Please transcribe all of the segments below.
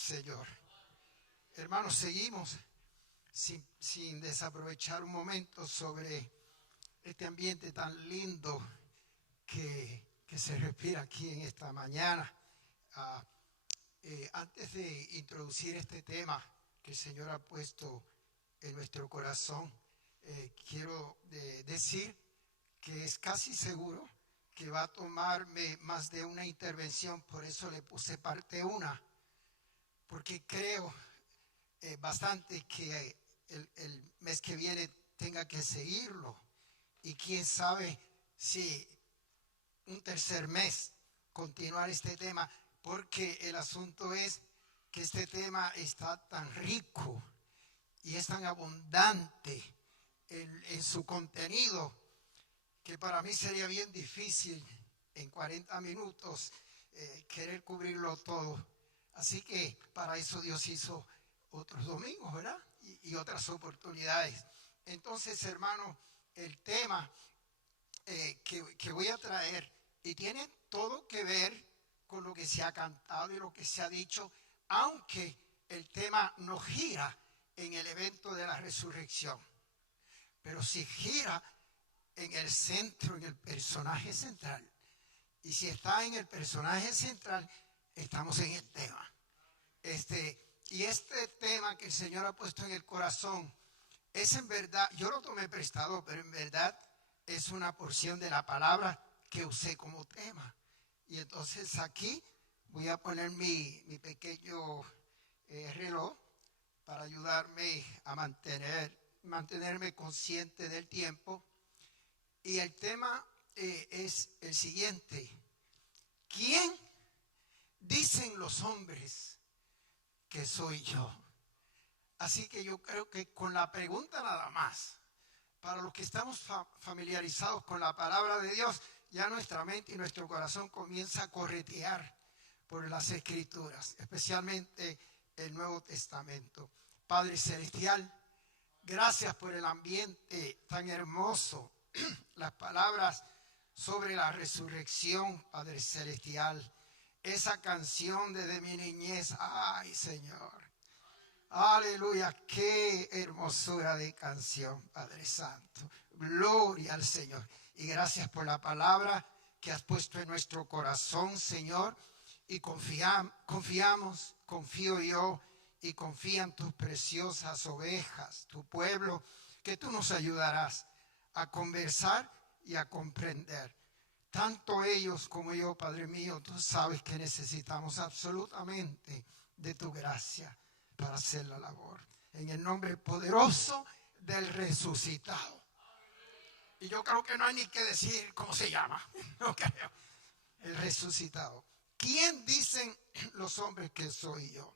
Señor. Hermanos, seguimos sin desaprovechar un momento sobre este ambiente tan lindo que se respira aquí en esta mañana. Antes de introducir este tema que el Señor ha puesto en nuestro corazón, quiero decir que es casi seguro que va a tomarme más de una intervención, por eso le puse parte 1, porque creo bastante que el mes que viene tenga que seguirlo, y quién sabe si un tercer mes continuar este tema, porque el asunto es que este tema está tan rico y es tan abundante en su contenido, que para mí sería bien difícil en 40 minutos querer cubrirlo todo. Así que para eso Dios hizo otros domingos, ¿verdad? Y otras oportunidades. Entonces, hermano, el tema que voy a traer, y tiene todo que ver con lo que se ha cantado y lo que se ha dicho, aunque el tema no gira en el evento de la resurrección, pero sí gira en el centro, en el personaje central. Y si está en el personaje central, estamos en el tema. Y este tema que el Señor ha puesto en el corazón es, en verdad, yo lo tomé prestado, pero en verdad es una porción de la palabra que usé como tema. Y entonces aquí voy a poner mi pequeño reloj para ayudarme a mantenerme consciente del tiempo. Y el tema es el siguiente: ¿quién dicen los hombres que soy yo? Así que yo creo que con la pregunta nada más, para los que estamos familiarizados con la palabra de Dios, ya nuestra mente y nuestro corazón comienza a corretear por las Escrituras, especialmente el Nuevo Testamento. Padre Celestial, gracias por el ambiente tan hermoso, las palabras sobre la resurrección, Padre Celestial, esa canción desde mi niñez. Ay, Señor, aleluya, qué hermosura de canción, Padre Santo. Gloria al Señor. Y gracias por la palabra que has puesto en nuestro corazón, Señor. Y confiamos, confío yo, y confían tus preciosas ovejas, tu pueblo, que tú nos ayudarás a conversar y a comprender. Tanto ellos como yo, Padre mío, tú sabes que necesitamos absolutamente de tu gracia para hacer la labor. En el nombre poderoso del resucitado. Y yo creo que no hay ni que decir cómo se llama. No creo. El resucitado. ¿Quién dicen los hombres que soy yo?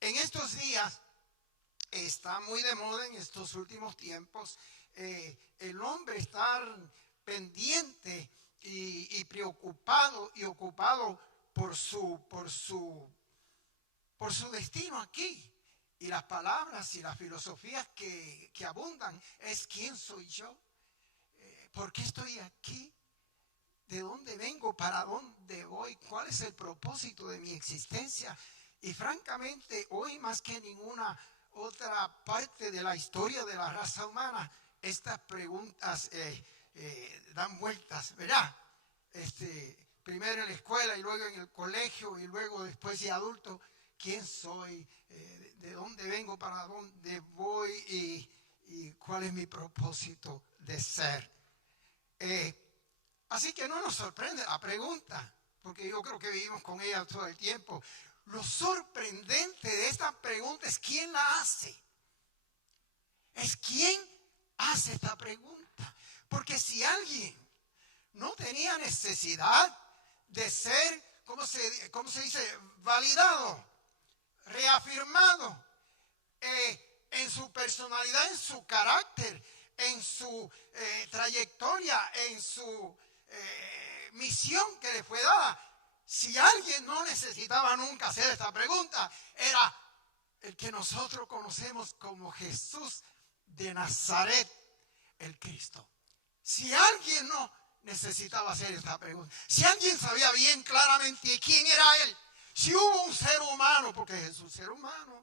En estos días está muy de moda, en estos últimos tiempos, el hombre estar pendiente y preocupado y ocupado por su destino aquí. Y las palabras y las filosofías que abundan es: ¿quién soy yo? ¿Por qué estoy aquí? ¿De dónde vengo? ¿Para dónde voy? ¿Cuál es el propósito de mi existencia? Y francamente, hoy más que ninguna otra parte de la historia de la raza humana, estas preguntas dan vueltas, ¿verdad? Primero en la escuela y luego en el colegio y luego después de adulto. ¿Quién soy? ¿De dónde vengo? ¿Para dónde voy? ¿Y cuál es mi propósito de ser? Así que no nos sorprende la pregunta, porque yo creo que vivimos con ella todo el tiempo. Lo sorprendente de esta pregunta es quién la hace. Es quién hace esta pregunta. Porque si alguien no tenía necesidad de ser, ¿cómo se dice? Validado, reafirmado en su personalidad, en su carácter, en su trayectoria, en su misión que le fue dada. Si alguien no necesitaba nunca hacer esta pregunta, era el que nosotros conocemos como Jesús de Nazaret, el Cristo. Si alguien no necesitaba hacer esta pregunta, si alguien sabía bien claramente quién era Él, Si hubo un ser humano, porque Jesús era humano,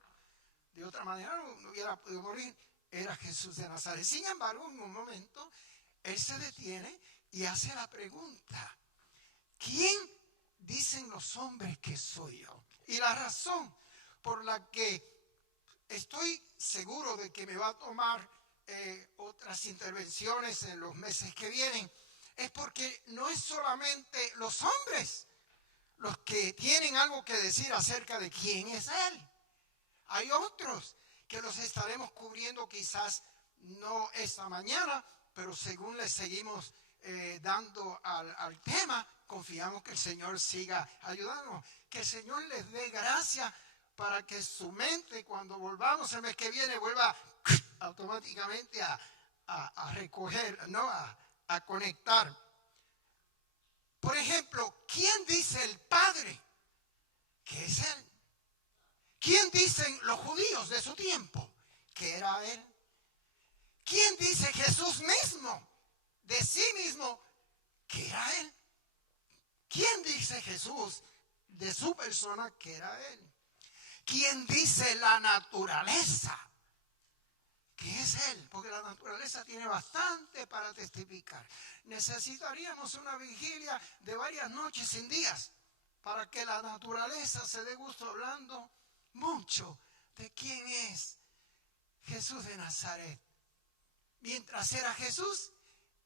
de otra manera no hubiera podido morir, era Jesús de Nazaret. Sin embargo, en un momento, él se detiene y hace la pregunta: ¿quién dicen los hombres que soy yo? Y la razón por la que estoy seguro de que me va a tomar otras intervenciones en los meses que vienen es porque no es solamente los hombres los que tienen algo que decir acerca de quién es Él. Hay otros que los estaremos cubriendo quizás no esta mañana, pero según les seguimos dando al tema, confiamos que el Señor siga ayudándonos, que el Señor les dé gracia para que su mente, cuando volvamos el mes que viene, vuelva automáticamente a recoger, ¿no? A conectar. Por ejemplo, ¿quién dice el Padre que es Él? ¿Quién dicen los judíos de su tiempo que era Él? ¿Quién dice Jesús mismo de sí mismo que era Él? ¿Quién dice Jesús de su persona que era Él? ¿Quién dice la naturaleza que es Él? Porque la naturaleza tiene bastante para testificar. Necesitaríamos una vigilia de varias noches sin días para que la naturaleza se dé gusto hablando mucho de quién es Jesús de Nazaret. Mientras era Jesús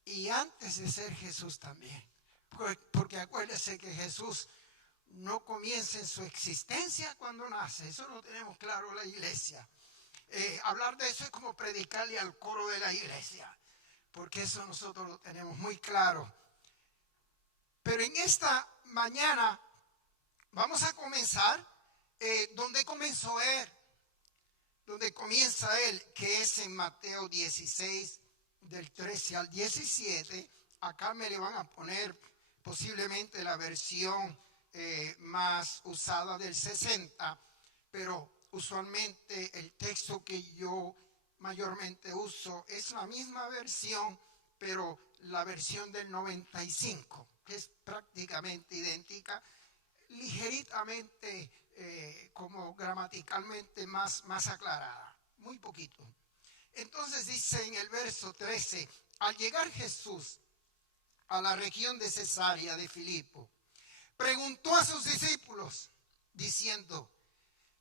y antes de ser Jesús también. Porque acuérdese que Jesús no comienza en su existencia cuando nace. Eso lo tenemos claro en la iglesia. Hablar de eso es como predicarle al coro de la iglesia, porque eso nosotros lo tenemos muy claro. Pero en esta mañana vamos a comenzar donde comenzó Él, donde comienza Él, que es en Mateo 16, del 13 al 17. Acá me le van a poner posiblemente la versión más usada del 60, pero usualmente el texto que yo mayormente uso es la misma versión, pero la versión del 95, que es prácticamente idéntica, ligeritamente como gramaticalmente más aclarada, muy poquito. Entonces dice en el verso 13: al llegar Jesús a la región de Cesarea de Filipo, preguntó a sus discípulos diciendo: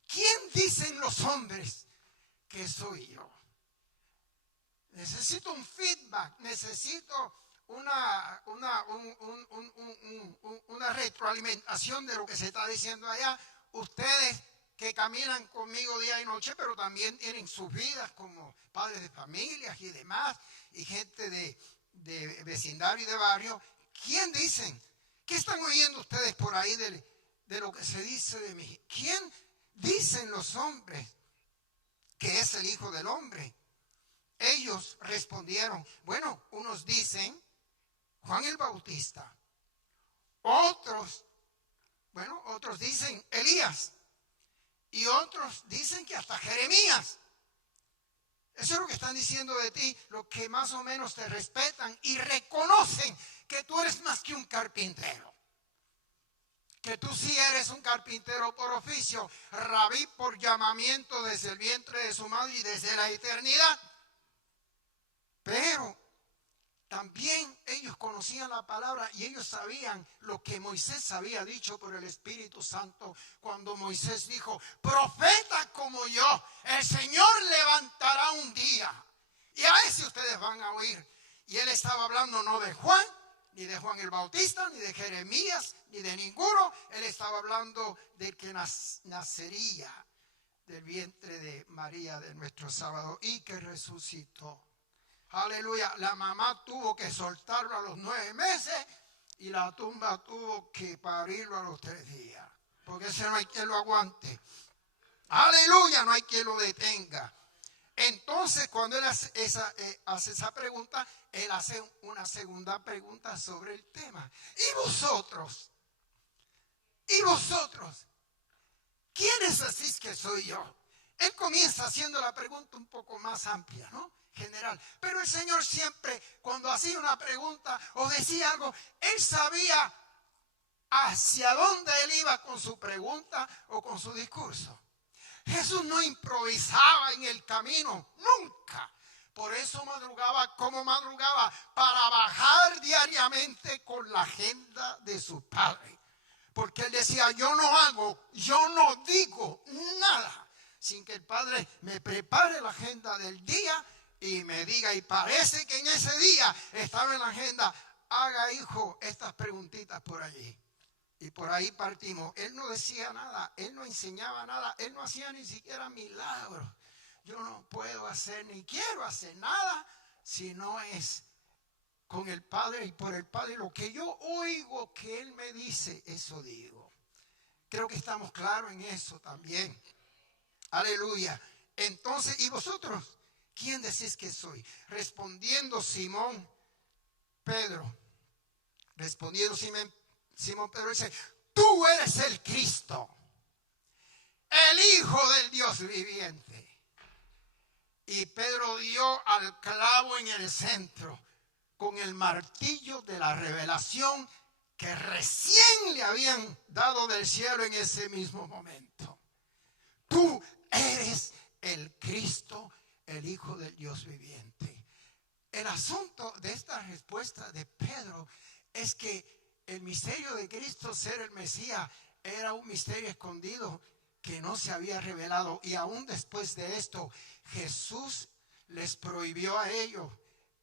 ¿quién dicen los hombres que soy yo? Necesito un feedback, necesito una retroalimentación de lo que se está diciendo allá. Ustedes que caminan conmigo día y noche, pero también tienen sus vidas como padres de familias y demás, y gente de vecindario y de barrio. ¿Quién dicen? ¿Qué están oyendo ustedes por ahí de lo que se dice de mí? ¿Quién dicen los hombres que es el Hijo del Hombre? Ellos respondieron: bueno, unos dicen Juan el Bautista, otros dicen Elías, y otros dicen que hasta Jeremías. Eso es lo que están diciendo de ti, los que más o menos te respetan y reconocen que tú eres más que un carpintero. Que tú sí eres un carpintero por oficio, rabí por llamamiento desde el vientre de su madre y desde la eternidad. Pero también ellos conocían la palabra y ellos sabían lo que Moisés había dicho por el Espíritu Santo cuando Moisés dijo: profeta como yo, el Señor levantará un día y a ese ustedes van a oír. Y él estaba hablando no de Juan, ni de Juan el Bautista, ni de Jeremías, ni de ninguno. Él estaba hablando del que nacería del vientre de María, de nuestro Salvador, y que resucitó. Aleluya. La mamá tuvo que soltarlo a los 9 meses y la tumba tuvo que parirlo a los 3 días. Porque ese no hay quien lo aguante. Aleluya, no hay quien lo detenga. Entonces, cuando él hace esa pregunta, él hace una segunda pregunta sobre el tema. ¿Y vosotros? ¿Quiénes decís que soy yo? Él comienza haciendo la pregunta un poco más amplia, ¿no? General. Pero el Señor siempre, cuando hacía una pregunta o decía algo, Él sabía hacia dónde él iba con su pregunta o con su discurso. Jesús no improvisaba en el camino, nunca. Por eso madrugaba como madrugaba, para bajar diariamente con la agenda de su Padre. Porque él decía, yo no digo nada sin que el Padre me prepare la agenda del día y me diga, y parece que en ese día estaba en la agenda, haga, hijo, estas preguntitas por allí. Y por ahí partimos. Él no decía nada, él no enseñaba nada, él no hacía ni siquiera milagros. Yo no puedo hacer ni quiero hacer nada si no es con el Padre y por el Padre. Lo que yo oigo que Él me dice, eso digo. Creo que estamos claros en eso también. Aleluya. Entonces, ¿y vosotros? ¿Quién decís que soy? Respondiendo Simón Pedro. Respondiendo Simón Pedro dice, tú eres el Cristo, el Hijo del Dios viviente. Y Pedro dio al clavo en el centro con el martillo de la revelación que recién le habían dado del cielo en ese mismo momento. Tú eres el Cristo, el Hijo del Dios viviente. El asunto de esta respuesta de Pedro es que el misterio de Cristo ser el Mesías era un misterio escondido que no se había revelado, y aún después de esto Jesús les prohibió a ellos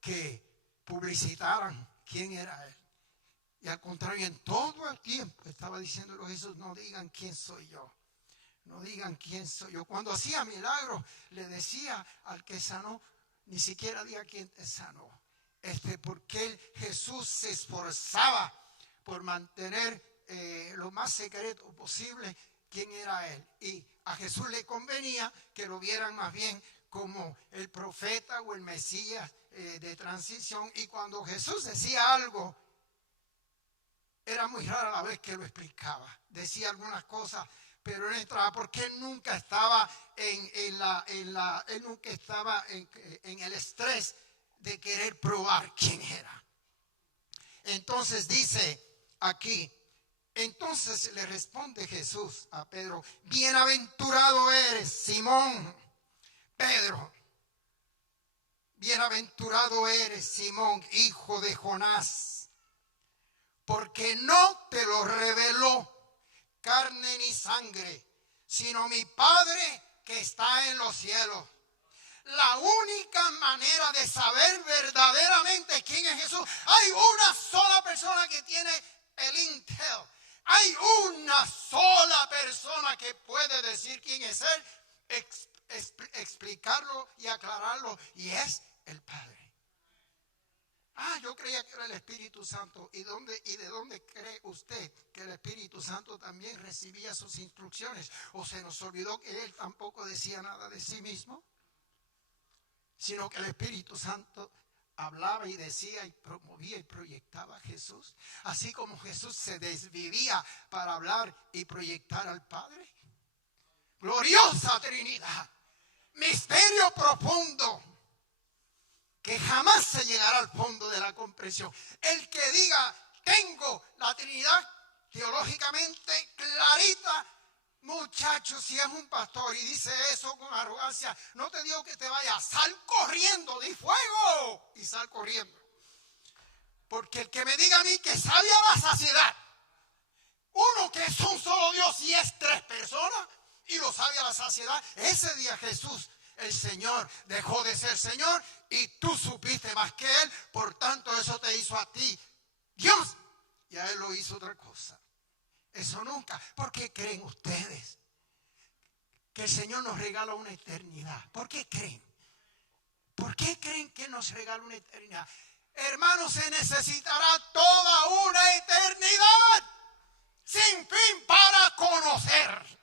que publicitaran quién era Él. Y al contrario, en todo el tiempo estaba diciéndolo Jesús, no digan quién soy yo. No digan quién soy yo. Cuando hacía milagros, le decía al que sanó, ni siquiera diga quién te sanó. Porque Jesús se esforzaba por mantener lo más secreto posible quién era Él. Y a Jesús le convenía que lo vieran más bien como el profeta o el Mesías de transición. Y cuando Jesús decía algo, era muy rara la vez que lo explicaba. Decía algunas cosas, pero él entraba porque él nunca estaba él nunca estaba en el estrés de querer probar quién era. Entonces dice aquí, entonces le responde Jesús a Pedro, bienaventurado eres, Simón Pedro, bienaventurado eres, Simón, hijo de Jonás, porque no te lo reveló carne ni sangre, sino mi Padre que está en los cielos. La única manera de saber verdaderamente quién es Jesús, hay una sola persona que tiene el intel. Hay una sola persona que puede decir quién es Él, explicarlo y aclararlo, y es el Padre. Yo creía que era el Espíritu Santo. ¿Y de dónde cree usted que el Espíritu Santo también recibía sus instrucciones? ¿O se nos olvidó que Él tampoco decía nada de sí mismo? Sino que el Espíritu Santo hablaba y decía y promovía y proyectaba a Jesús. Así como Jesús se desvivía para hablar y proyectar al Padre. Gloriosa Trinidad. Misterio profundo que jamás se llegará al fondo de la comprensión. El que diga, tengo la Trinidad teológicamente clarita, muchacho, si es un pastor y dice eso con arrogancia, no te digo que te vayas, sal corriendo, di fuego y sal corriendo. Porque el que me diga a mí que sabe a la saciedad, uno que es un solo Dios y es tres personas y lo sabe a la saciedad, ese día Jesús, el Señor, dejó de ser Señor y tú supiste más que Él, por tanto eso te hizo a ti Dios y a Él lo hizo otra cosa. Eso nunca. ¿Por qué creen ustedes que el Señor nos regala una eternidad? ¿Por qué creen? ¿Por qué creen que nos regala una eternidad? Hermanos, se necesitará toda una eternidad sin fin para conocer.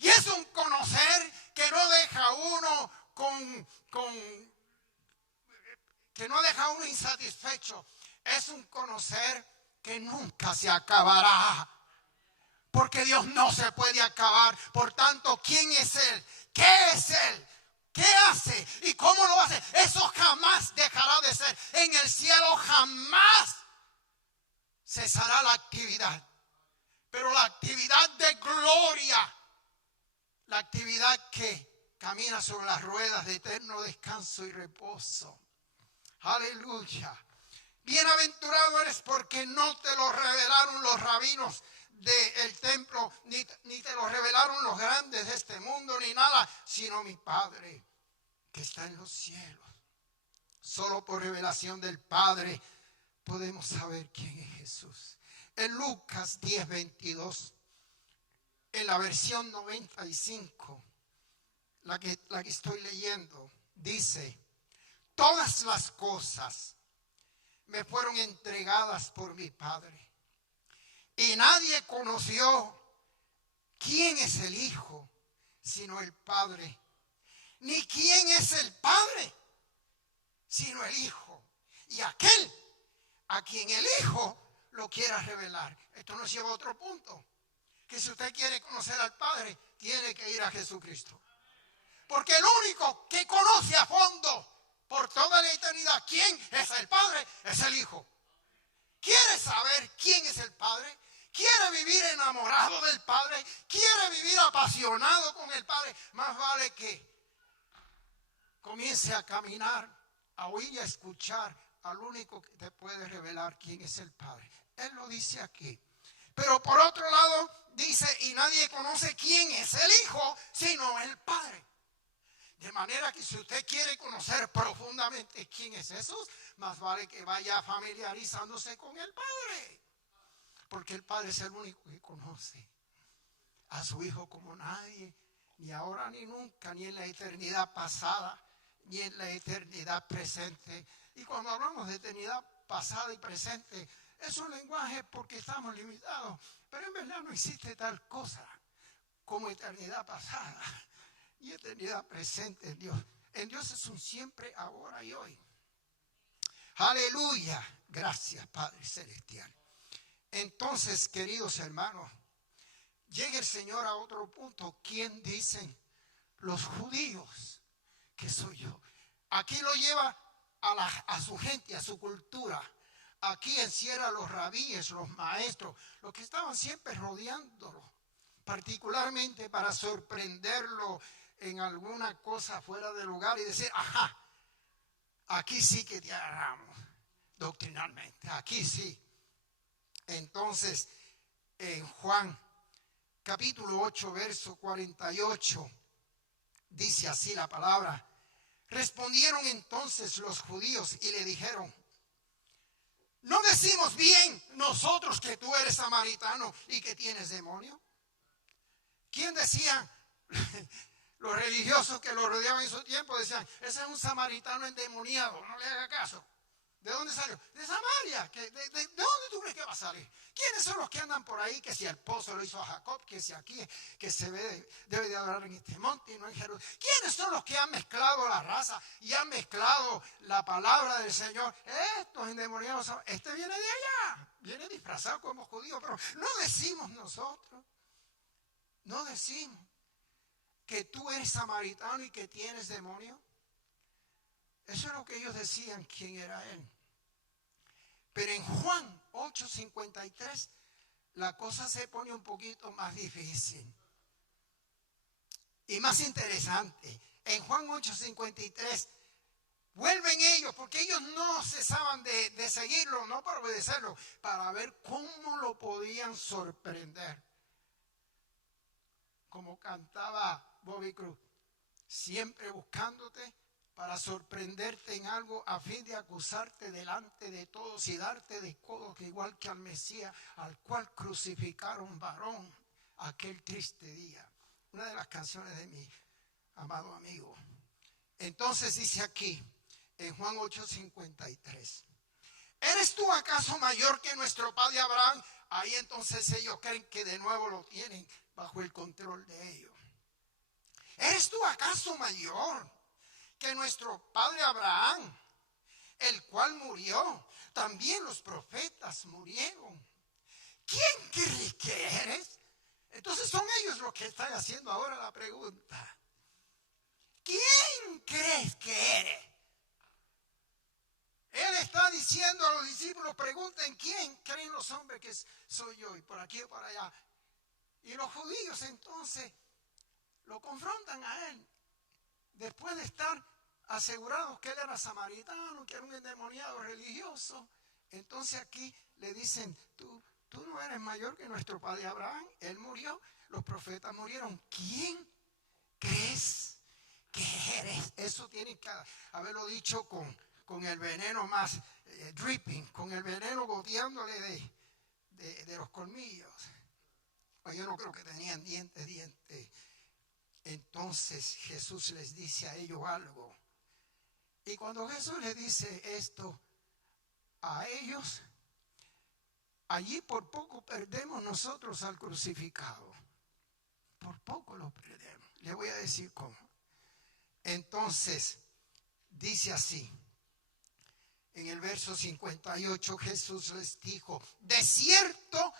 Y es un conocer que no deja a uno que no deja a uno insatisfecho. Es un conocer que nunca se acabará. Porque Dios no se puede acabar. Por tanto, ¿quién es Él? ¿Qué es Él? ¿Qué hace? ¿Y cómo lo hace? Eso jamás dejará de ser. En el cielo jamás cesará la actividad. Pero la actividad de gloria, la actividad que camina sobre las ruedas de eterno descanso y reposo. Aleluya. Bienaventurado eres porque no te lo revelaron los rabinos del templo, ni te lo revelaron los grandes de este mundo, ni nada, sino mi Padre que está en los cielos. Solo por revelación del Padre podemos saber quién es Jesús. En Lucas 10:22, en la versión 95, la que estoy leyendo, dice: todas las cosas me fueron entregadas por mi Padre, y nadie conoció quién es el Hijo, sino el Padre, ni quién es el Padre, sino el Hijo, y aquel a quien el Hijo lo quiera revelar. Esto nos lleva a otro punto, que si usted quiere conocer al Padre, tiene que ir a Jesucristo. Porque el único que conoce a fondo por toda la eternidad quién es el Padre, es el Hijo. ¿Quiere saber quién es el Padre? ¿Quiere vivir enamorado del Padre? ¿Quiere vivir apasionado con el Padre? Más vale que comience a caminar, a oír y a escuchar al único que te puede revelar quién es el Padre. Él lo dice aquí. Pero por otro lado dice: y nadie conoce quién es el Hijo, sino el Padre. De manera que si usted quiere conocer profundamente quién es Jesús, más vale que vaya familiarizándose con el Padre. Porque el Padre es el único que conoce a su Hijo como nadie, ni ahora ni nunca, ni en la eternidad pasada, ni en la eternidad presente. Y cuando hablamos de eternidad pasada y presente, es un lenguaje porque estamos limitados. Pero en verdad no existe tal cosa como eternidad pasada y eternidad presente en Dios. En Dios es un siempre, ahora y hoy. Aleluya. Gracias, Padre Celestial. Entonces, queridos hermanos, llega el Señor a otro punto. ¿Quién dicen los judíos que soy yo? Aquí lo lleva a su gente, a su cultura. Aquí encierra a los rabíes, los maestros, los que estaban siempre rodeándolo, particularmente para sorprenderlo en alguna cosa fuera de lugar y decir: ajá, aquí sí que te agarramos doctrinalmente, aquí sí. Entonces, en Juan capítulo 8, verso 48, dice así la palabra: respondieron entonces los judíos y le dijeron: ¿no decimos bien nosotros que tú eres samaritano y que tienes demonio? ¿Quién decía? Los religiosos que lo rodeaban en su tiempo decían: ese es un samaritano endemoniado, no le haga caso. ¿De dónde salió? De Samaria. ¿De dónde tú crees que va a salir? ¿Quiénes son los que andan por ahí? Que si el pozo lo hizo a Jacob, que si aquí, que se debe de adorar en este monte y no en Jerusalén. ¿Quiénes son los que han mezclado la raza y han mezclado la palabra del Señor? Estos endemoniados, este viene de allá, viene disfrazado como judío, pero no decimos nosotros, no decimos que tú eres samaritano y que tienes demonio. Eso es lo que ellos decían, quién era él. Pero en Juan 8:53 la cosa se pone un poquito más difícil y más interesante. En Juan 8:53 vuelven ellos, porque ellos no cesaban de seguirlo, no para obedecerlo, para ver cómo lo podían sorprender. Como cantaba Bobby Cruz: siempre buscándote para sorprenderte en algo, a fin de acusarte delante de todos y darte de codos, igual que al Mesías, al cual crucificaron varón aquel triste día. Una de las canciones de mi amado amigo. Entonces dice aquí, en Juan 8:53, ¿eres tú acaso mayor que nuestro padre Abraham? Ahí entonces ellos creen que de nuevo lo tienen bajo el control de ellos. ¿Eres tú acaso mayor que nuestro padre Abraham, el cual murió? También los profetas murieron. ¿Quién crees que eres? Entonces son ellos los que están haciendo ahora la pregunta. ¿Quién crees que eres? Él está diciendo diciendo a los discípulos, pregunten, ¿quién creen los hombres que soy yo? Y por aquí o por allá. Y los judíos entonces lo confrontan a él. Después de estar asegurados que él era samaritano, que era un endemoniado religioso, entonces aquí le dicen, tú no eres mayor que nuestro padre Abraham. Él murió, los profetas murieron. ¿Quién crees que eres? Eso tiene que haberlo dicho con el veneno más dripping, con el veneno goteándole de los colmillos. Yo no creo que tenían dientes. Entonces Jesús les dice a ellos algo. Y cuando Jesús les dice esto a ellos, allí por poco perdemos nosotros al crucificado. Por poco lo perdemos. Le voy a decir cómo. Entonces, dice así. En el verso 58 Jesús les dijo, de cierto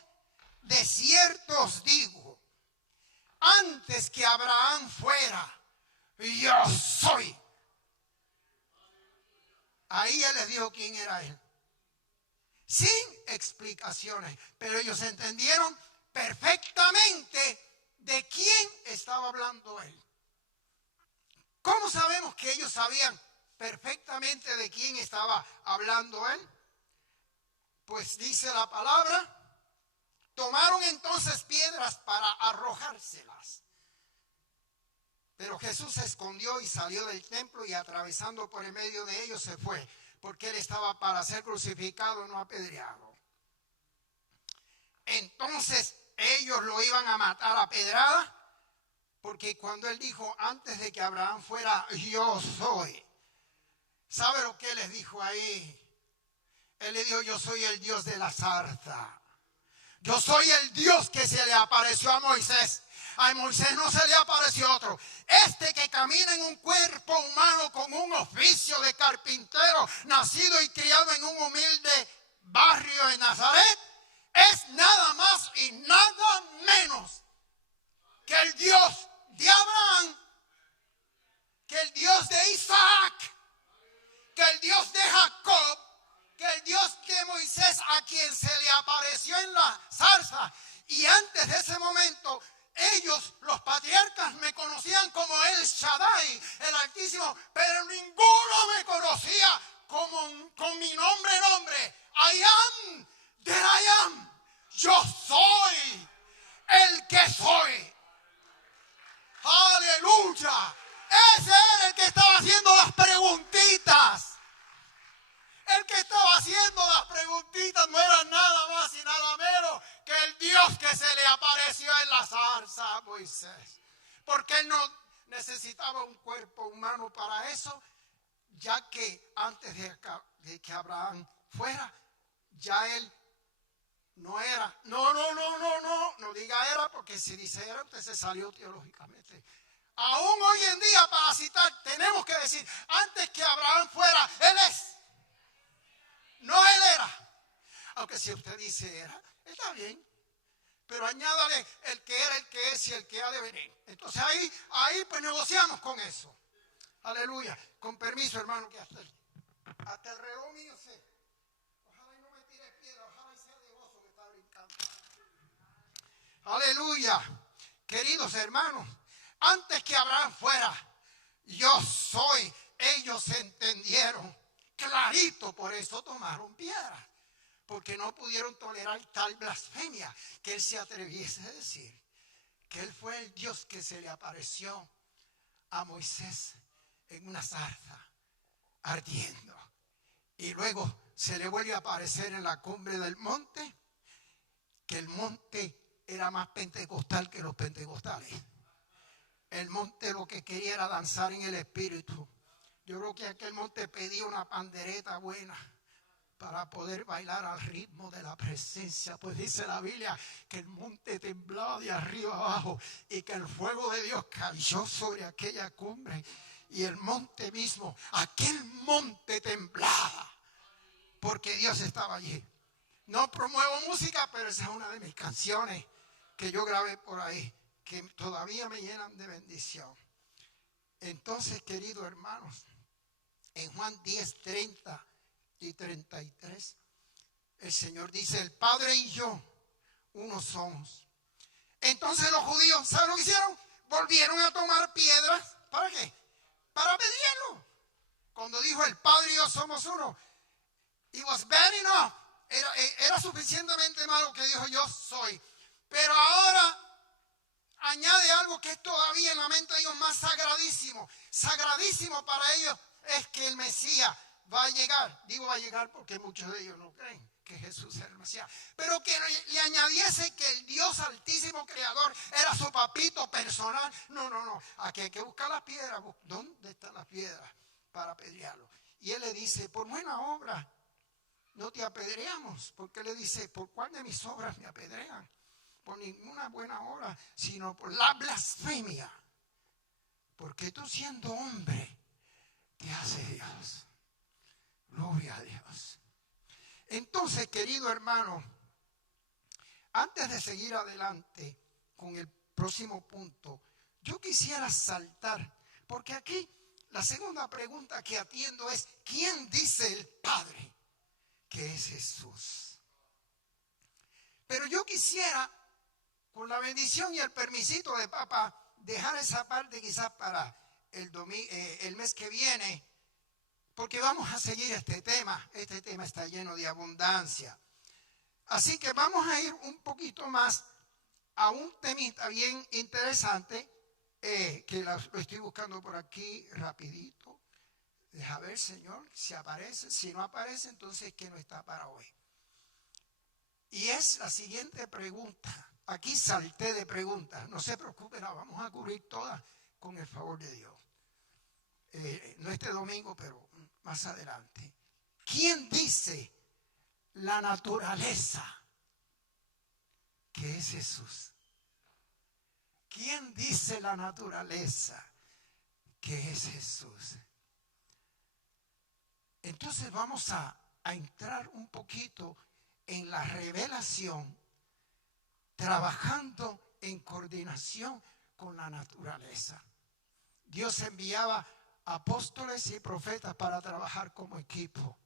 os digo, antes que Abraham fuera, yo soy. Ahí él les dijo quién era él. Sin explicaciones, pero ellos entendieron perfectamente de quién estaba hablando él. ¿Cómo sabemos que ellos sabían perfectamente de quién estaba hablando él? Pues dice la palabra, tomaron entonces piedras para arrojárselas. Pero Jesús se escondió y salió del templo y atravesando por el medio de ellos se fue, porque él estaba para ser crucificado, no apedreado. Entonces ellos lo iban a matar a pedrada, porque cuando él dijo, antes de que Abraham fuera, yo soy. ¿Sabe lo que les dijo ahí? Él le dijo, yo soy el Dios de la zarza. Yo soy el Dios que se le apareció a Moisés. A Moisés no se le apareció otro. Este que camina en un cuerpo humano con un oficio de carpintero, nacido y criado en un humilde barrio en Nazaret, es nada más y nada menos que el Dios de Abraham, que el Dios de Isaac, que el Dios de Jacob, que el Dios de Moisés, a quien se le apareció en la zarza. Y antes de ese momento, ellos, los patriarcas, me conocían como El Shaddai, el Altísimo, pero ninguno me conocía con mi nombre. I am that I am. Yo soy el que soy. Aleluya. Ese era el que estaba haciendo las preguntitas. El que estaba haciendo las preguntitas no era nada más y nada menos que el Dios que se le apareció en la zarza a Moisés. Porque él no necesitaba un cuerpo humano para eso, ya que antes de que Abraham fuera, ya él no era. No diga era, porque si dice era, usted se salió teológicamente. Aún hoy en día, para citar, tenemos que decir, antes que Abraham fuera, él es. No él era. Aunque si usted dice era, está bien. Pero añádale el que era, el que es y el que ha de venir. Entonces ahí pues negociamos con eso. Aleluya. Con permiso, hermano, que hasta el reloj mío sé. Ojalá y no me tire piedra, ojalá y sea de gozo que está brincando. Aleluya. Queridos hermanos, antes que Abraham fuera, yo soy. Ellos entendieron clarito, por eso tomaron piedras, porque no pudieron tolerar tal blasfemia, que él se atreviese a decir que él fue el Dios que se le apareció a Moisés en una zarza ardiendo, y luego se le vuelve a aparecer en la cumbre del monte, que el monte era más pentecostal que los pentecostales. El monte lo que quería era danzar en el espíritu. Yo creo que aquel monte pedía una pandereta buena para poder bailar al ritmo de la presencia. Pues dice la Biblia que el monte temblaba de arriba abajo y que el fuego de Dios cayó sobre aquella cumbre. Y el monte mismo, aquel monte temblaba, porque Dios estaba allí. No promuevo música, pero esa es una de mis canciones que yo grabé por ahí, que todavía me llenan de bendición. Entonces, queridos hermanos, en Juan 10:30 y 33, el Señor dice, el Padre y yo, uno somos. Entonces los judíos, ¿saben lo que hicieron? Volvieron a tomar piedras. ¿Para qué? Para apedrearlo. Cuando dijo el Padre y yo somos uno, it was bad enough. Era suficientemente malo que dijo yo soy. Pero ahora añade algo que es todavía en la mente de ellos más sagradísimo. Sagradísimo para ellos es que el Mesías va a llegar. Digo va a llegar porque muchos de ellos no creen que Jesús es el Mesías. Pero que le añadiese que el Dios altísimo creador era su papito personal. No. Aquí hay que buscar las piedras. ¿Dónde están las piedras para apedrearlo? Y él le dice, por buena obra no te apedreamos. Porque le dice, ¿por cuál de mis obras me apedrean? Por ninguna buena obra, sino por la blasfemia. Porque tú siendo hombre, te hace Dios. Gloria a Dios. Entonces, querido hermano, antes de seguir adelante con el próximo punto, yo quisiera saltar, porque aquí la segunda pregunta que atiendo es, ¿quién dice el Padre que es Jesús? Pero yo quisiera, con la bendición y el permisito de papá, dejar esa parte quizás para el mes que viene, porque vamos a seguir este tema. Este tema está lleno de abundancia. Así que vamos a ir un poquito más a un temita bien interesante, que lo estoy buscando por aquí rapidito. Deja ver, Señor, si aparece. Si no aparece, entonces que no está para hoy. Y es la siguiente pregunta. Aquí salté de preguntas. No se preocupen, la vamos a cubrir todas con el favor de Dios. No este domingo, pero más adelante. ¿Quién dice la naturaleza que es Jesús? ¿Quién dice la naturaleza que es Jesús? Entonces vamos a entrar un poquito en la revelación, trabajando en coordinación con la naturaleza. Dios enviaba apóstoles y profetas para trabajar como equipo.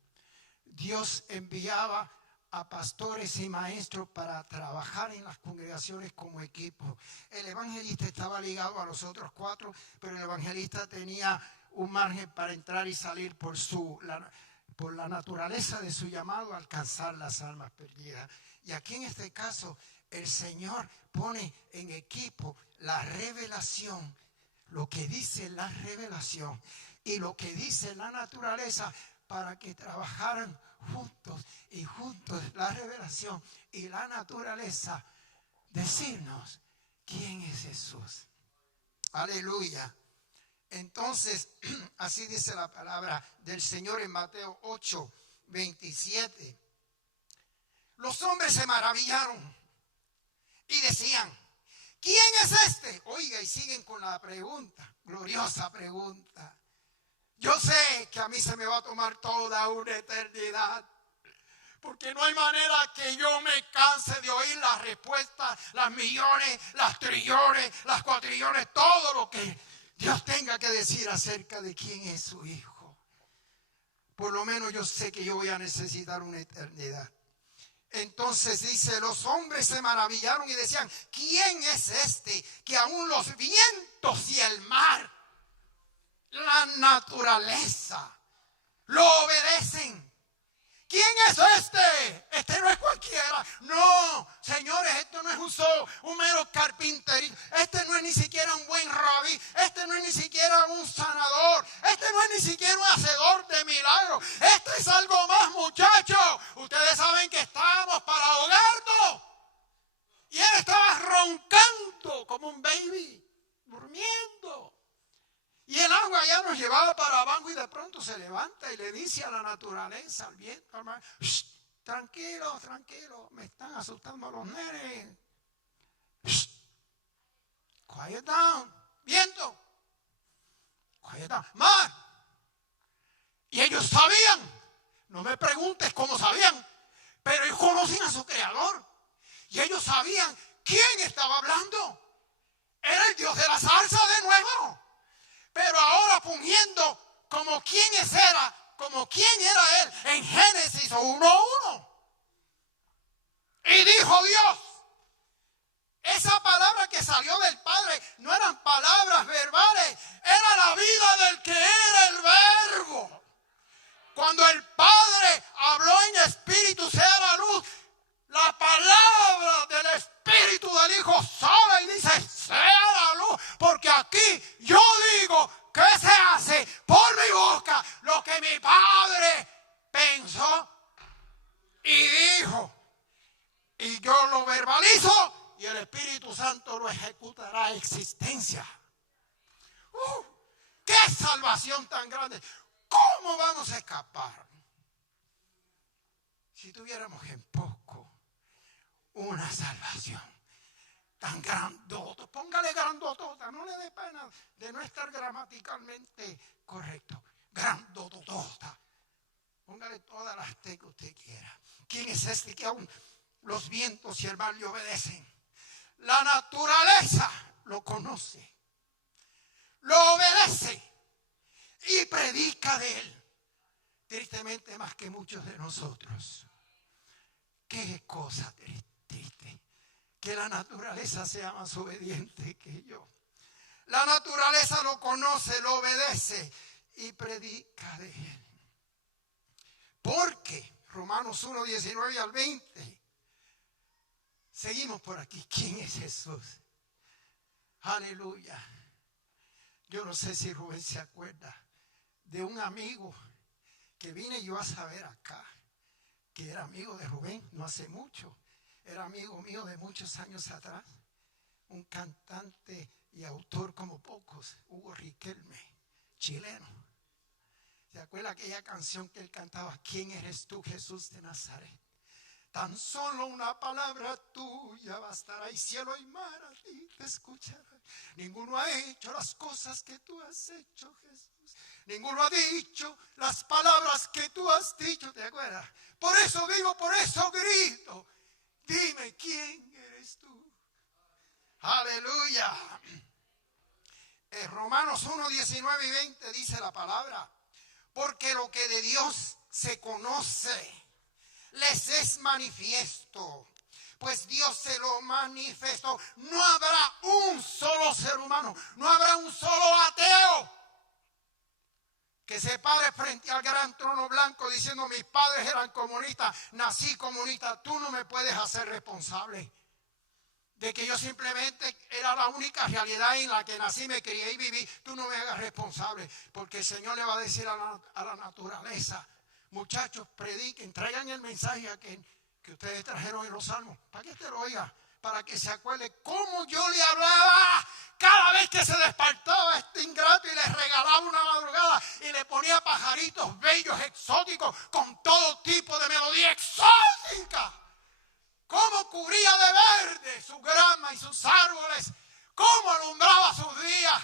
Dios enviaba a pastores y maestros para trabajar en las congregaciones como equipo. El evangelista estaba ligado a los otros 4, pero el evangelista tenía un margen para entrar y salir por la naturaleza de su llamado a alcanzar las almas perdidas. Y aquí en este caso el Señor pone en equipo la revelación, lo que dice la revelación y lo que dice la naturaleza, para que trabajaran juntos y juntos la revelación y la naturaleza, decirnos quién es Jesús. Aleluya. Entonces, así dice la palabra del Señor en Mateo 8, 27. Los hombres se maravillaron y decían, ¿quién es este? Oiga, y siguen con la pregunta, gloriosa pregunta. Yo sé que a mí se me va a tomar toda una eternidad, porque no hay manera que yo me canse de oír las respuestas, las millones, las trillones, las cuatrillones, todo lo que Dios tenga que decir acerca de quién es su Hijo. Por lo menos yo sé que yo voy a necesitar una eternidad. Entonces dice, los hombres se maravillaron y decían, ¿quién es este que aún los vientos y el mar, la naturaleza, lo obedecen? ¿Quién es este? Este no es cualquiera. No, señores, esto no es un mero carpintería. Este no es ni siquiera un buen rabí. Este no es ni siquiera un sanador. Este no es ni siquiera un hacedor de milagros. Esto es algo más, muchachos. Ustedes saben que estábamos para ahogarnos. Y él estaba roncando como un baby, durmiendo. Y el agua ya nos llevaba para abajo y de pronto se levanta y le dice a la naturaleza, al viento, tranquilo, tranquilo, me están asustando los nenes. Quiet down, viento. Quiet down, mar. Y ellos sabían, no me preguntes cómo sabían, pero ellos conocen a su creador. Y ellos sabían quién estaba hablando. Era el Dios de la salsa de nuevo. Pero ahora fungiendo como quien era como quién era Él en Génesis 1:1. Y dijo Dios. Esa palabra que salió del Padre no eran palabras verbales, era la vida del que era el Verbo. Cuando el Padre habló en espíritu, sea la luz, la palabra del Espíritu del Hijo sale y dice, sea la luz, porque aquí yo digo que se hace por mi boca lo que mi Padre pensó y dijo. Y yo lo verbalizo y el Espíritu Santo lo ejecutará a existencia. ¡Qué salvación tan grande! ¿Cómo vamos a escapar? Si tuviéramos en poco una salvación tan grandota, póngale grandotota, no le dé pena de no estar gramaticalmente correcto, grandotota, póngale todas las T que usted quiera. ¿Quién es este que aún los vientos y el mar le obedecen? La naturaleza lo conoce, lo obedece y predica de él. Tristemente más que muchos de nosotros. Qué cosa triste, que la naturaleza sea más obediente que yo. La naturaleza lo conoce, lo obedece y predica de él. Porque Romanos 1:19 al 20. Seguimos por aquí. ¿Quién es Jesús? Aleluya. Yo no sé si Rubén se acuerda de un amigo que vine yo a saber acá, que era amigo de Rubén no hace mucho. Era amigo mío de muchos años atrás. Un cantante y autor como pocos, Hugo Riquelme, chileno. ¿Se acuerda aquella canción que él cantaba? ¿Quién eres tú, Jesús de Nazaret? Tan solo una palabra tuya bastará y cielo y mar a ti te escucharán. Ninguno ha hecho las cosas que tú has hecho, Jesús. Ninguno ha dicho las palabras que tú has dicho, ¿te acuerdas? Por eso vivo, por eso grito. Dime quién eres tú. Aleluya. En Romanos 1:19 y 20 dice la palabra: porque lo que de Dios se conoce les es manifiesto, pues Dios se lo manifestó. No habrá un solo ser humano, no habrá un solo ateo que se pare frente al gran trono blanco diciendo: mis padres eran comunistas, nací comunista, tú no me puedes hacer responsable de que yo simplemente era la única realidad en la que nací, me crié y viví. Tú no me hagas responsable, porque el Señor le va a decir a la naturaleza: muchachos, prediquen, traigan el mensaje que ustedes trajeron en los salmos, para que usted lo oiga, para que se acuerde cómo yo le hablaba cada vez que se despertaba este ingrato y les regalaba una madrugada y le ponía pajaritos bellos, exóticos, con todo tipo de melodía exótica. Cómo cubría de verde su grama y sus árboles, cómo alumbraba sus días,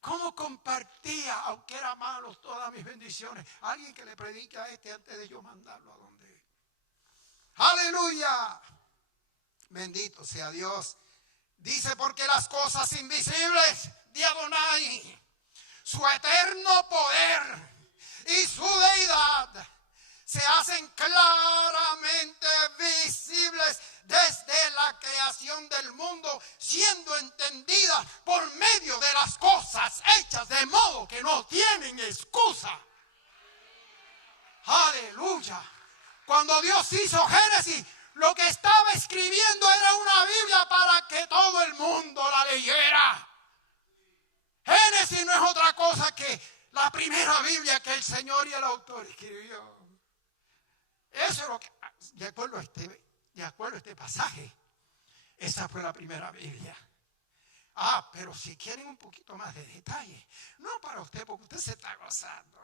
cómo compartía, aunque era malo, todas mis bendiciones. Alguien que le predique a este antes de yo mandarlo a donde. ¡Aleluya! Bendito sea Dios. Dice: porque las cosas invisibles de Adonai, su eterno poder y su deidad, se hacen claramente visibles desde la creación del mundo, siendo entendidas por medio de las cosas hechas, de modo que no tienen excusa. Aleluya. Cuando Dios hizo Génesis, lo que estaba escribiendo era una Biblia para que todo el mundo la leyera. Génesis no es otra cosa que la primera Biblia que el Señor y el autor escribió. Eso es lo que, de acuerdo a este pasaje, esa fue la primera Biblia. Pero si quieren un poquito más de detalle, no para usted, porque usted se está gozando.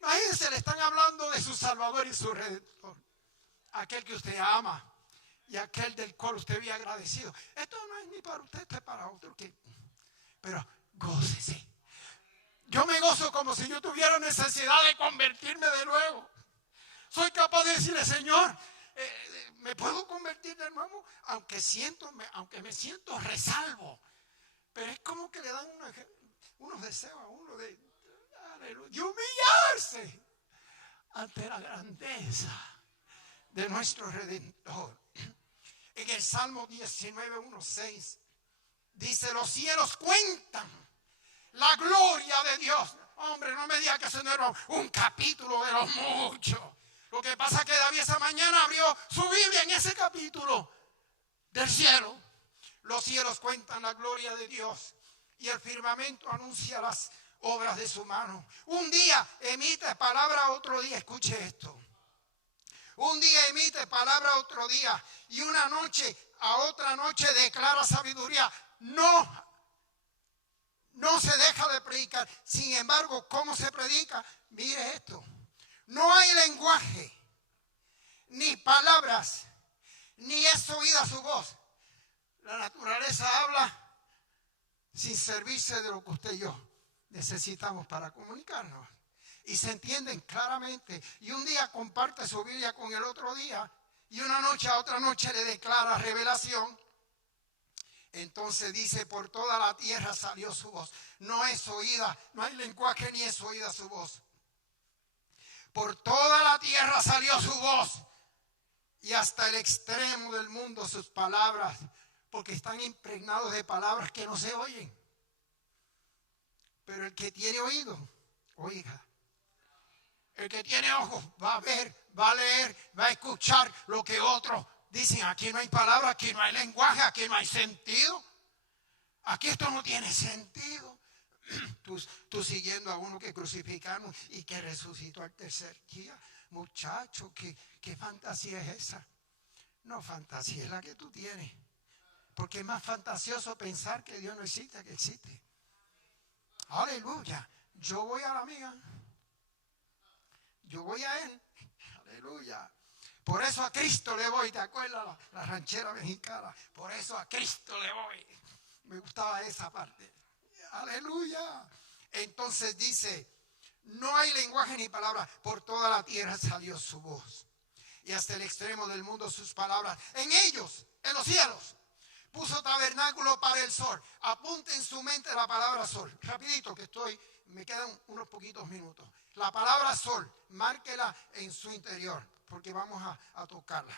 Imagínense, le están hablando de su Salvador y su Redentor, aquel que usted ama y aquel del cual usted vive agradecido. Esto no es ni para usted, esto es para otro. Pero gócese. Yo me gozo como si yo tuviera necesidad de convertirme de nuevo. Soy capaz de decirle: Señor, ¿me puedo convertir de nuevo? Aunque me siento resalvo. Pero es como que le dan unos deseos a uno de... aleluya, y humillarse ante la grandeza de nuestro Redentor. En el Salmo 19:1-6 dice: los cielos cuentan la gloria de Dios. Hombre, no me diga que eso no era un capítulo de los muchos. Lo que pasa es que David esa mañana abrió su Biblia en ese capítulo del cielo. Los cielos cuentan la gloria de Dios y el firmamento anuncia las obras de su mano. Un día emite palabra, otro día, escuche esto. Un día emite palabra, otro día, y una noche a otra noche declara sabiduría. No se deja de predicar. Sin embargo, ¿cómo se predica? Mire esto. No hay lenguaje, ni palabras, ni es oída su voz. La naturaleza habla sin servirse de lo que usted y yo necesitamos para comunicarnos. Y se entienden claramente. Y un día comparte su Biblia con el otro día. Y una noche a otra noche le declara revelación. Entonces dice: por toda la tierra salió su voz. No es oída, no hay lenguaje ni es oída su voz. Por toda la tierra salió su voz. Y hasta el extremo del mundo sus palabras. Porque están impregnados de palabras que no se oyen. Pero el que tiene oído, oiga. El que tiene ojos va a ver, va a leer, va a escuchar lo que otros dicen. Aquí no hay palabras, aquí no hay lenguaje, aquí no hay sentido. Aquí esto no tiene sentido. Tú siguiendo a uno que crucificaron y que resucitó al tercer día. Muchacho, ¿qué fantasía es esa? No, fantasía es la que tú tienes. Porque es más fantasioso pensar que Dios no existe que existe. Aleluya. Yo voy a la mía. Yo voy a Él. Aleluya. Por eso a Cristo le voy. ¿Te acuerdas la ranchera mexicana? Por eso a Cristo le voy. Me gustaba esa parte. Aleluya. Entonces dice: no hay lenguaje ni palabra. Por toda la tierra salió su voz. Y hasta el extremo del mundo sus palabras. En ellos, en los cielos, puso tabernáculo para el sol. Apunte en su mente la palabra sol. Rapidito que me quedan unos poquitos minutos. La palabra sol, márquela en su interior, porque vamos a tocarla.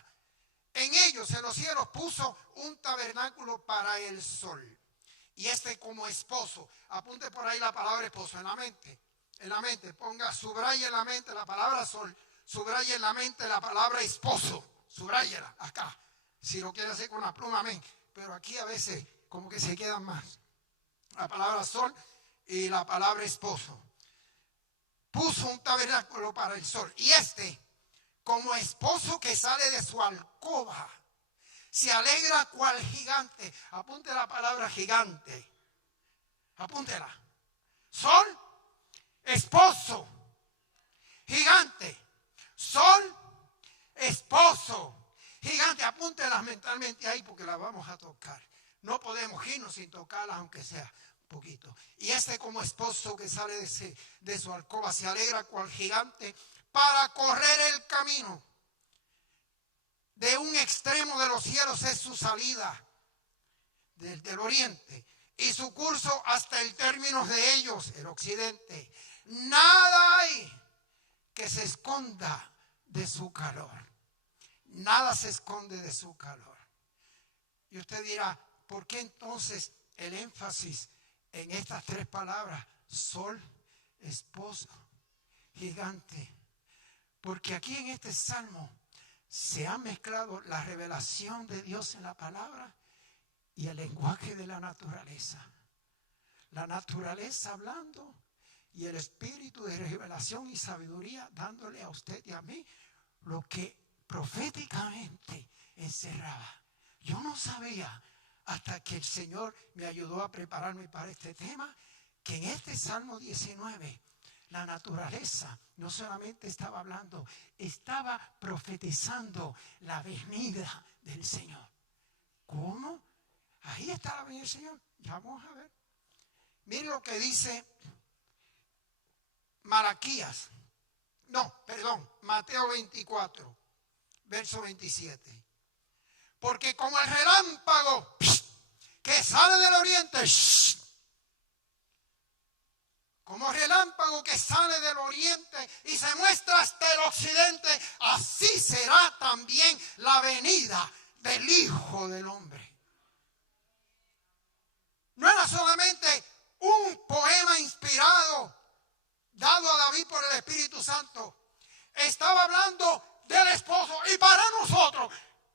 En ellos, en los cielos, puso un tabernáculo para el sol. Y como esposo, apunte por ahí la palabra esposo en la mente. En la mente, subraya en la mente la palabra sol, subraya en la mente la palabra esposo. Subráyela acá. Si lo quiere hacer con la pluma, amén. Pero aquí a veces como que se quedan más. La palabra sol y la palabra esposo. Puso un tabernáculo para el sol. Y como esposo que sale de su alcoba, se alegra cual gigante. Apunte la palabra gigante. Apúntela. Sol, esposo, gigante. Sol, esposo, gigante. Apúntelas mentalmente ahí porque las vamos a tocar. No podemos irnos sin tocarlas aunque sea poquito. Y como esposo que sale de su alcoba se alegra cual gigante para correr el camino. De un extremo de los cielos es su salida del oriente y su curso hasta el término de ellos, el occidente. Nada hay que se esconda de su calor. Nada se esconde de su calor. Y usted dirá, ¿por qué entonces el énfasis en estas tres palabras? Sol, esposo, gigante. Porque aquí en este salmo se ha mezclado la revelación de Dios en la palabra y el lenguaje de la naturaleza. La naturaleza hablando y el espíritu de revelación y sabiduría dándole a usted y a mí lo que proféticamente encerraba. Yo no sabía hasta que el Señor me ayudó a prepararme para este tema, que en este Salmo 19 la naturaleza no solamente estaba hablando, estaba profetizando la venida del Señor. ¿Cómo? Ahí está la venida del Señor. Ya vamos a ver. Miren lo que dice Mateo 24, verso 27. Porque como el relámpago que sale del oriente, como relámpago relámpago que sale del oriente y se muestra hasta el occidente, así será también la venida del Hijo del Hombre. No era solamente un poema inspirado, dado a David por el Espíritu Santo. Estaba hablando del esposo. Y para nosotros,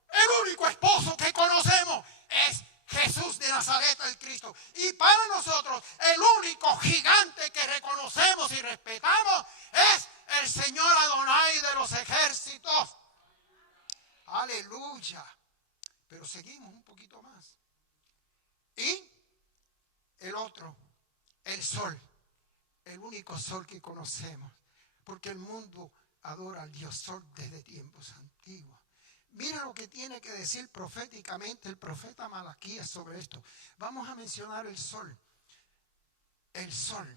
el único esposo que conocemos es Jesús de Nazaret, el Cristo. Y para nosotros, el único gigante que reconocemos y respetamos es el Señor Adonai de los ejércitos. Aleluya. Pero seguimos un poquito más. Y el otro, el sol, el único sol que conocemos, porque el mundo adora al Dios Sol desde tiempos antiguos. Mira lo que tiene que decir proféticamente el profeta Malaquías sobre esto. Vamos a mencionar el sol. El sol.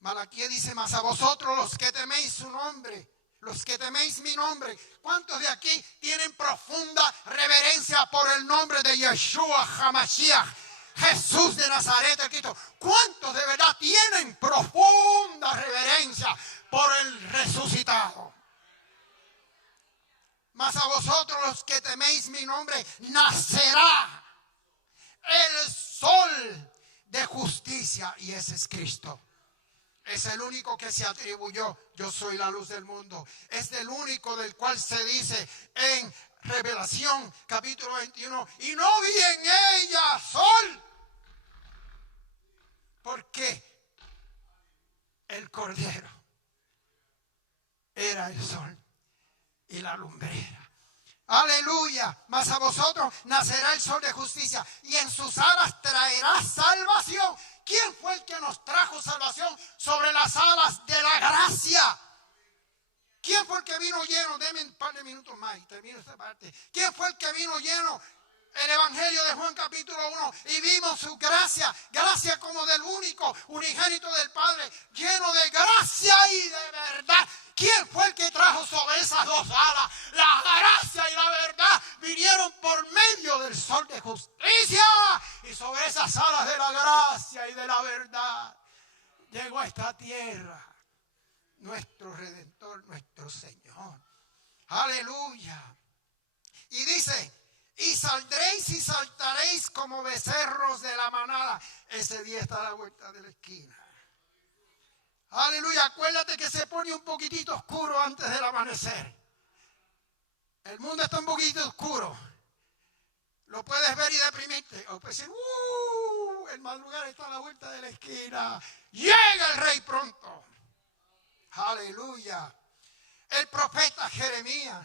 Malaquías dice: mas a vosotros los que teméis su nombre, los que teméis mi nombre. ¿Cuántos de aquí tienen profunda reverencia por el nombre de Yeshua HaMashiach, Jesús de Nazaret, el Cristo? ¿Cuántos de verdad tienen profunda reverencia por el resucitado? Mas a vosotros los que teméis mi nombre, nacerá el sol de justicia. Y ese es Cristo. Es el único que se atribuyó: yo soy la luz del mundo. Es el único del cual se dice en Revelación capítulo 21: y no vi en ella sol, porque el Cordero era el sol y la lumbrera. Aleluya. Mas a vosotros nacerá el sol de justicia, y en sus alas traerá salvación. ¿Quién fue el que nos trajo salvación sobre las alas de la gracia? ¿Quién fue el que vino lleno? Deme un par de minutos más y termino esta parte. ¿Quién fue el que vino lleno? El Evangelio de Juan capítulo 1, y vimos su gracia, gracia como del único unigénito del Padre, lleno de gracia y de verdad. ¿Quién fue el que trajo sobre esas dos alas? La gracia y la verdad vinieron por medio del sol de justicia, y sobre esas alas de la gracia y de la verdad llegó a esta tierra nuestro Redentor, nuestro Señor. Aleluya. Y dice: y saldréis y saltaréis como becerros de la manada. Ese día está a la vuelta de la esquina. Aleluya. Acuérdate que se pone un poquitito oscuro antes del amanecer. El mundo está un poquito oscuro. Lo puedes ver y deprimirte. O puedes decir: el madrugar está a la vuelta de la esquina. Llega el Rey pronto. Aleluya. El profeta Jeremías,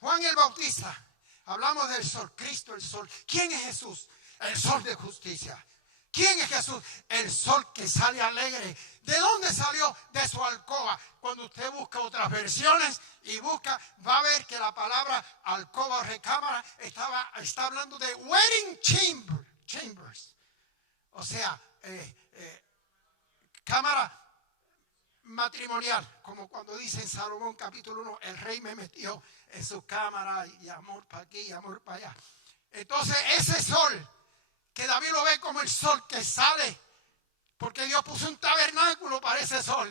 Juan el Bautista. Hablamos del sol, Cristo el sol. ¿Quién es Jesús? El sol de justicia. ¿Quién es Jesús? El sol que sale alegre. ¿De dónde salió? De su alcoba. Cuando usted busca otras versiones y busca, va a ver que la palabra alcoba o recámara está hablando de wedding chambers. O sea, cámara matrimonial, como cuando dice en Salomón capítulo 1, el rey me metió en su cámara, y amor para aquí y amor para allá. Entonces ese sol, que David lo ve como el sol que sale, porque Dios puso un tabernáculo para ese sol,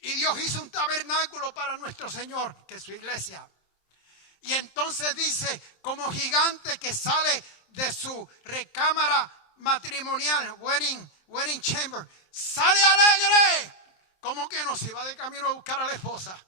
y Dios hizo un tabernáculo para nuestro Señor, que es su iglesia. Y entonces dice, como gigante que sale de su recámara matrimonial, wedding chamber, sale alegre. ¿Cómo que no? Se va de camino a buscar a la esposa.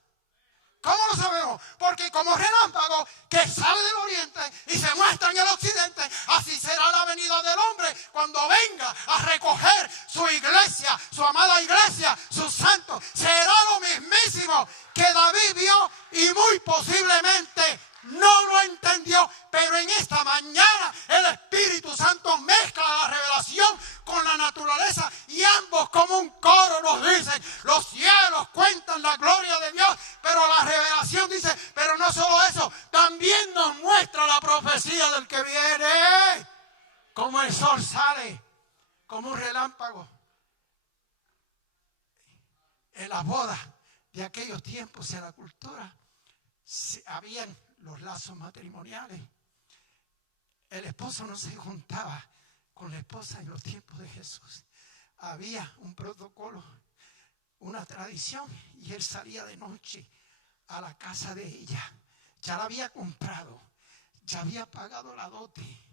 ¿Cómo lo sabemos? Porque como relámpago que sale del oriente y se muestra en el occidente, así será la venida del hombre cuando venga a recoger su iglesia, su amada iglesia, sus santos. Será lo mismísimo que David vio y muy posiblemente no lo entendió, pero en esta mañana el Espíritu Santo mezcla la revelación con la naturaleza, y ambos como un coro nos dicen: los cielos cuentan la gloria de Dios, pero la revelación dice: pero no solo eso, también nos muestra la profecía del que viene. Como el sol sale, como un relámpago. En la boda de aquellos tiempos, en la cultura, habían los lazos matrimoniales. El esposo no se juntaba con la esposa en los tiempos de Jesús. había un protocolo, una tradición, y él salía de noche a la casa de ella. Ya la había comprado, ya había pagado la dote.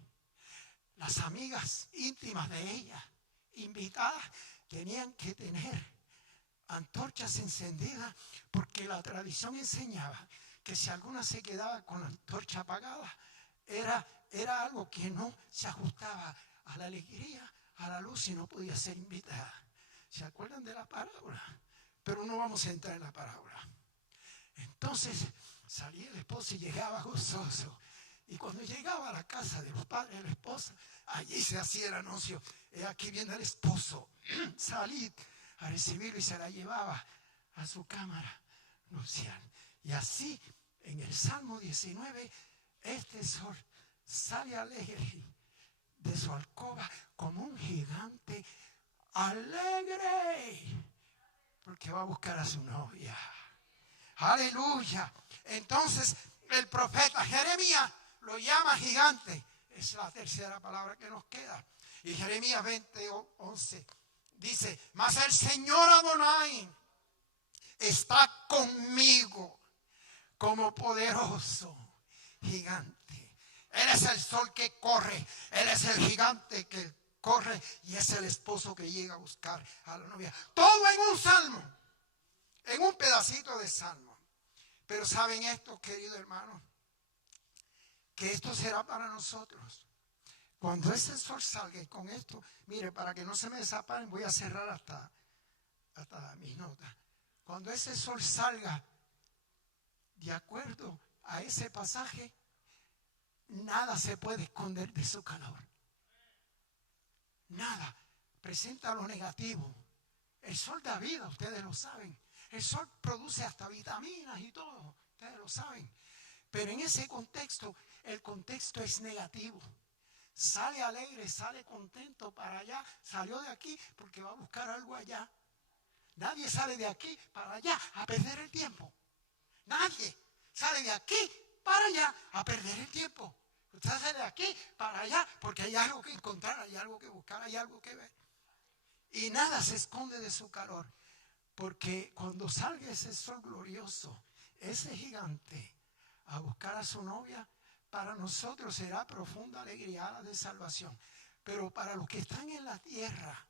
Las amigas íntimas de ella, invitadas, tenían que tener antorchas encendidas, porque la tradición enseñaba que si alguna se quedaba con la antorcha apagada, era algo que no se ajustaba a la alegría, a la luz, y no podía ser invitada. ¿Se acuerdan de la parábola? Pero no vamos a entrar en la parábola. Entonces salía el esposo y llegaba gozoso. Y cuando llegaba a la casa de los padres de la esposa, allí se hacía el anuncio: aquí viene el esposo, salid a recibirlo, y se la llevaba a su cámara nupcial. Y así, en el Salmo 19, este sol sale alegre de su alcoba como un gigante alegre, porque va a buscar a su novia. Aleluya. Entonces el profeta Jeremías lo llama gigante. Es la tercera palabra que nos queda. Y Jeremías 20:11 dice: mas el Señor Adonai está conmigo como poderoso gigante. Él es el sol que corre, Él es el gigante que corre, y es el esposo que llega a buscar a la novia. Todo en un salmo, en un pedacito de salmo. Pero ¿saben esto, querido hermano? Que esto será para nosotros. Cuando ese sol salga, y con esto, mire, para que no se me desaparen, voy a cerrar hasta mis notas. Cuando ese sol salga, de acuerdo a ese pasaje, nada se puede esconder de su calor. Nada. Presenta lo negativo. El sol da vida, ustedes lo saben. El sol produce hasta vitaminas y todo, ustedes lo saben. Pero en ese contexto, el contexto es negativo. Sale alegre, sale contento para allá. Salió de aquí porque va a buscar algo allá. Nadie sale de aquí para allá a perder el tiempo. Nadie sale de aquí para allá a perder el tiempo. Usted sale de aquí para allá porque hay algo que encontrar, hay algo que buscar, hay algo que ver. Y nada se esconde de su calor. Porque cuando salga ese sol glorioso, ese gigante, a buscar a su novia, para nosotros será profunda alegría de salvación. Pero para los que están en la tierra,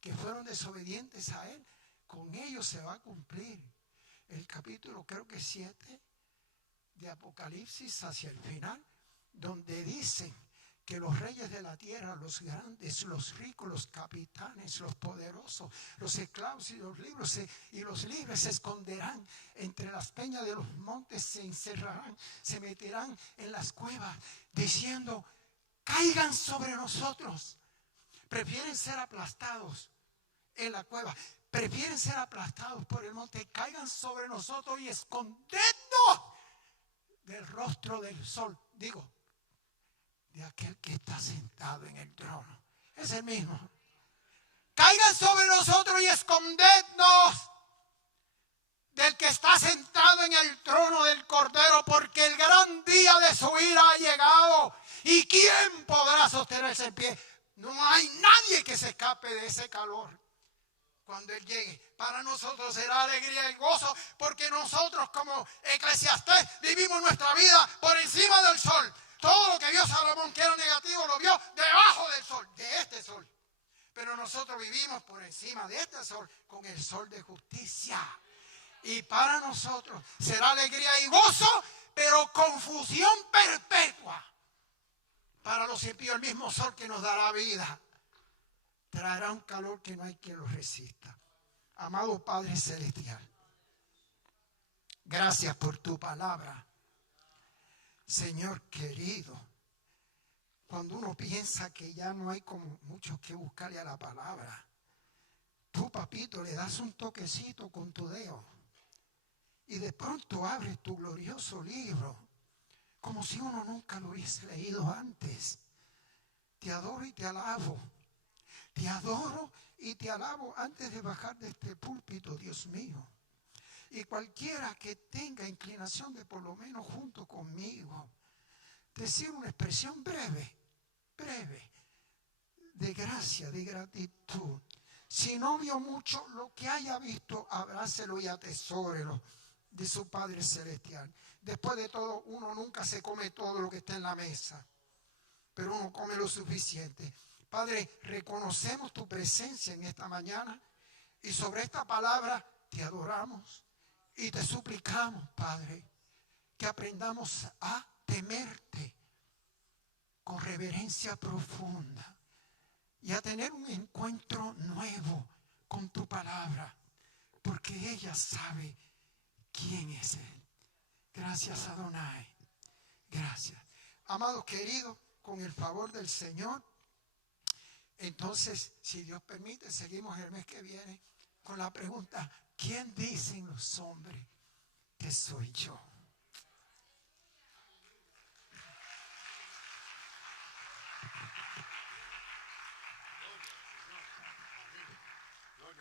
que fueron desobedientes a Él, con ellos se va a cumplir el capítulo, creo que 7 de Apocalipsis, hacia el final, donde dicen que los reyes de la tierra, los grandes, los ricos, los capitanes, los poderosos, los esclavos y los libres se esconderán entre las peñas de los montes, se encerrarán, se meterán en las cuevas, diciendo: caigan sobre nosotros. Prefieren ser aplastados en la cueva, prefieren ser aplastados por el monte. Caigan sobre nosotros y escondernos del rostro del sol. Digo, de aquel que está sentado en el trono. Es el mismo. Caigan sobre nosotros y escondednos del que está sentado en el trono del Cordero, porque el gran día de su ira ha llegado. ¿Y quién podrá sostenerse en pie? No hay nadie que se escape de ese calor cuando Él llegue. Para nosotros será alegría y gozo, porque nosotros, como Eclesiastés, vivimos nuestra vida por encima del sol. Todo lo que vio Salomón que era negativo lo vio debajo del sol, de este sol. Pero nosotros vivimos por encima de este sol, con el sol de justicia. Y para nosotros será alegría y gozo, pero confusión perpetua. Para los impíos, el mismo sol que nos dará vida traerá un calor que no hay quien lo resista. Amado Padre Celestial, gracias por tu palabra. Señor querido, cuando uno piensa que ya no hay como mucho que buscarle a la palabra, tú, papito, le das un toquecito con tu dedo y de pronto abres tu glorioso libro como si uno nunca lo hubiese leído antes. Te adoro y te alabo. Te adoro y te alabo antes de bajar de este púlpito, Dios mío. Y cualquiera que tenga inclinación de, por lo menos junto conmigo, decir una expresión breve, de gracia, de gratitud. Si no vio mucho, lo que haya visto, abrácelo y atesórelo de su Padre Celestial. Después de todo, uno nunca se come todo lo que está en la mesa, pero uno come lo suficiente. Padre, reconocemos tu presencia en esta mañana y sobre esta palabra te adoramos y te suplicamos, Padre, que aprendamos a temerte con reverencia profunda y a tener un encuentro nuevo con tu palabra, porque ella sabe quién es Él. Gracias, Adonai. Gracias. Amados queridos, con el favor del Señor, entonces, si Dios permite, seguimos el mes que viene con la pregunta: ¿quién dicen los hombres que soy yo?